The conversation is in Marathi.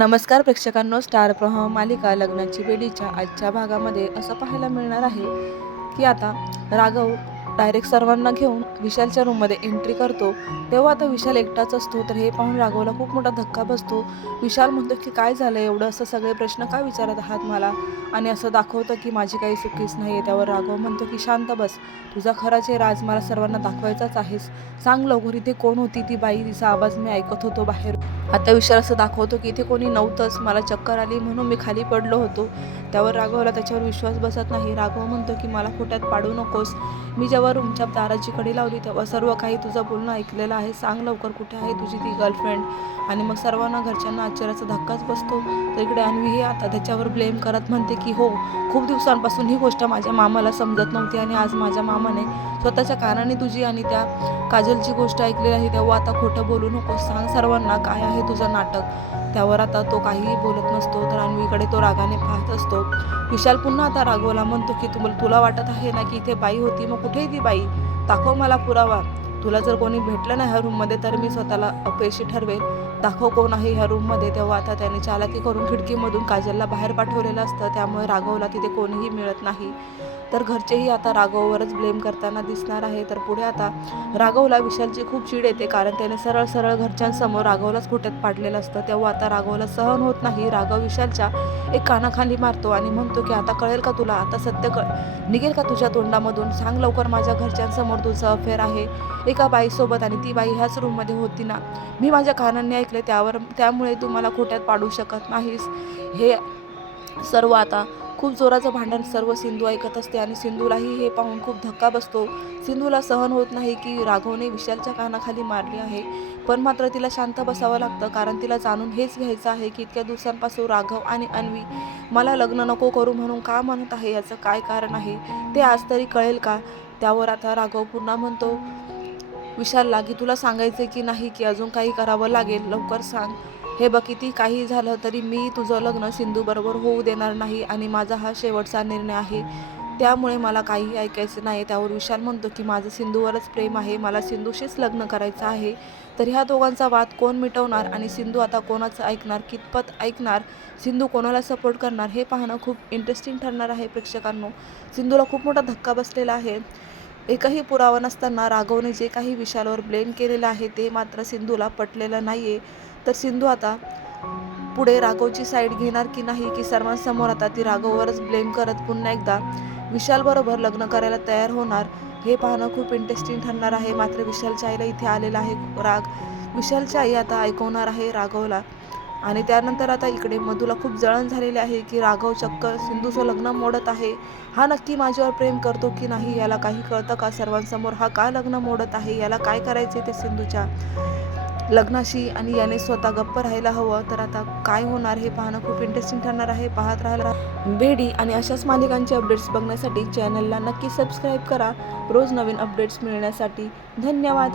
नमस्कार प्रेक्षकांनो स्टार प्रवाह मालिका लग्नाची बेडीच्या आजच्या भागामध्ये असं पाहायला मिळणार आहे की आता राघव डायरेक्ट सर्वांना घेऊन विशालच्या रूममध्ये एंट्री करतो. तेव्हा आता विशाल एकटाच असतो तर हे पाहून राघवला खूप मोठा धक्का बसतो. विशाल म्हणतो की काय झालं एवढं असं सगळे प्रश्न का विचारत आहात मला? आणि असं दाखवतं की माझी काही चुकीच नाही आहे त्यावर राघव म्हणतो की शांत बस. तुझा खरा चेहरा आज मला सर्वांना दाखवायचाच आहेस. सांग लवकर इथे कोण होती ती बाई? तिचा आवाज मी ऐकत होतो बाहेर. आता विशाल असं दाखवतो की इथे कोणी नव्हतंच. मला चक्कर आली म्हणून मी खाली पडलो होतो. त्यावर राघवला त्याच्यावर विश्वास बसत नाही. राघव म्हणतो की मला खोट्यात पाडू नकोस. मी जेव्हा रूमच्या दाराची कडी लावली. तेव्हा सर्व काही तुझं बोलणं ऐकलेलं आहे. सांग लवकर कुठे आहे तुझी ती गर्लफ्रेंड आणि मग सर्वांना घरच्यांना आश्चर्याचा धक्काच बसतो. तर इकडे अन्वीही आता त्याच्यावर ब्लेम करत म्हणते की हो खूप दिवसांपासून ही गोष्ट माझ्या मामाला समजत नव्हती आणि आज माझ्या मामाने स्वतःच्या कानाने तुझी आणि त्या काजलची गोष्ट ऐकलेली आहे. तेव्हा आता खोटं बोलू नकोस. सांग सर्वांना काय आहे तुझं नाटक. त्यावर आता तो काहीही बोलत नसतो. तर अन्वीकडे तो रागाने पाहत असतो. विशाल पुन्हा आता रागवला म्हणतो की तुम्हाला तुला वाटत आहे ना की इथे बाई होती? मग कुठेही बाई दाखव मला पुरावा. तुला जर कोणी भेटलं नाही ह्या रूममध्ये तर मी स्वतःला अपयशी ठरवेल दाखव कोण आहे ह्या रूममध्ये तेव्हा आता त्याने चालाकी करून खिडकीमधून काजलला बाहेर पाठवलेलं असतं. त्यामुळे राघवला तिथे कोणीही मिळत नाही. तर घरचेही आता राघववरच ब्लेम करताना दिसणार आहे. तर पुढे आता राघवला विशालची खूप चीड येते. कारण त्याने सरळ सरळ घरच्यांसमोर राघवलाच खोट्यात पाडलेलं असतं. तेव्हा आता राघवला सहन होत नाही. राघव विशालच्या एक कानाखाली मारतो आणि म्हणतो की आता कळेल का तुला? आता सत्य कळ निघेल का तुझ्या तोंडामधून? सांग लवकर माझ्या घरच्यांसमोर तुझं अफेअर आहे. एका बाईसोबत आणि ती बाई ह्याच रूममध्ये होती ना. मी माझ्या कानांनी ऐकले त्यावर त्यामुळे तू मला खोट्यात पाडू शकत नाहीस. हे सर्व आता खूप जोराचं भांडण सर्व सिंधू ऐकत असते आणि सिंधूलाही हे पाहून खूप धक्का बसतो. सिंधूला सहन होत नाही की राघवने विशालच्या कानाखाली मारली आहे. पण मात्र तिला शांत बसावं लागतं कारण तिला जाणून हेच घ्यायचं आहे की इतक्या दिवसांपासून राघव आणि अन्वी मला लग्न नको करू म्हणून का म्हणत आहे याचं काय कारण आहे? ते आज तरी कळेल का? त्यावर आता राघव पुन्हा म्हणतो विशालला की तुला सांगायचं की नाही की अजून काही करावं लागेल? लवकर सांग. हे बघ किती काही झालं तरी मी तुझं लग्न सिंधूबरोबर होऊ देणार नाही आणि माझा हा शेवटचा निर्णय आहे. त्यामुळे मला काही ऐकायचं नाही. त्यावर विशाल म्हणतो की माझं सिंधूवरच प्रेम आहे. मला सिंधूशीच लग्न करायचं आहे. तर ह्या दोघांचा वाद कोण मिटवणार आणि सिंधू आता कोणाचं ऐकणार कितपत ऐकणार? सिंधू कोणाला सपोर्ट करणार? हे पाहणं खूप इंटरेस्टिंग ठरणार आहे प्रेक्षकांनो. सिंधूला खूप मोठा धक्का बसलेला आहे. एकही पुरावा नसताना राघवने जे काही विशालवर ब्लेम केलेलं आहे ते मात्र सिंधूला पटलेलं नाही आहे तर सिंधू आता पुढे राघवची साईड घेणार की नाही की सर्वांसमोर आता ती राघववरच ब्लेम करत पुन्हा एकदा विशालबरोबर लग्न करायला तयार होणार हे पाहणं खूप इंटरेस्टिंग ठरणार आहे. मात्र विशालच्या आईला इथे आलेला आहे राग. विशालच्या आई आता ऐकवणार आहे राघवला. आणि त्यानंतर आता इकडे मधूला खूप जळण झालेले आहे की राघव चक्क सिंधूचं लग्न मोडत आहे. हा नक्की माझ्यावर प्रेम करतो की नाही याला काही कळतं का? सर्वांसमोर हा का लग्न मोडत आहे? याला काय करायचे ते सिंधूच्या लग्नाशी? आणि याने स्वतः गप्प राहायला हवं. तर आता काय होणार हे पाहणं खूप इंटरेस्टिंग ठरणार आहे. पाहत राहायला बेडी आणि अशाच मालिकांचे अपडेट्स बघण्यासाठी चॅनलला नक्की सबस्क्राईब करा. रोज नवीन अपडेट्स मिळण्यासाठी धन्यवाद.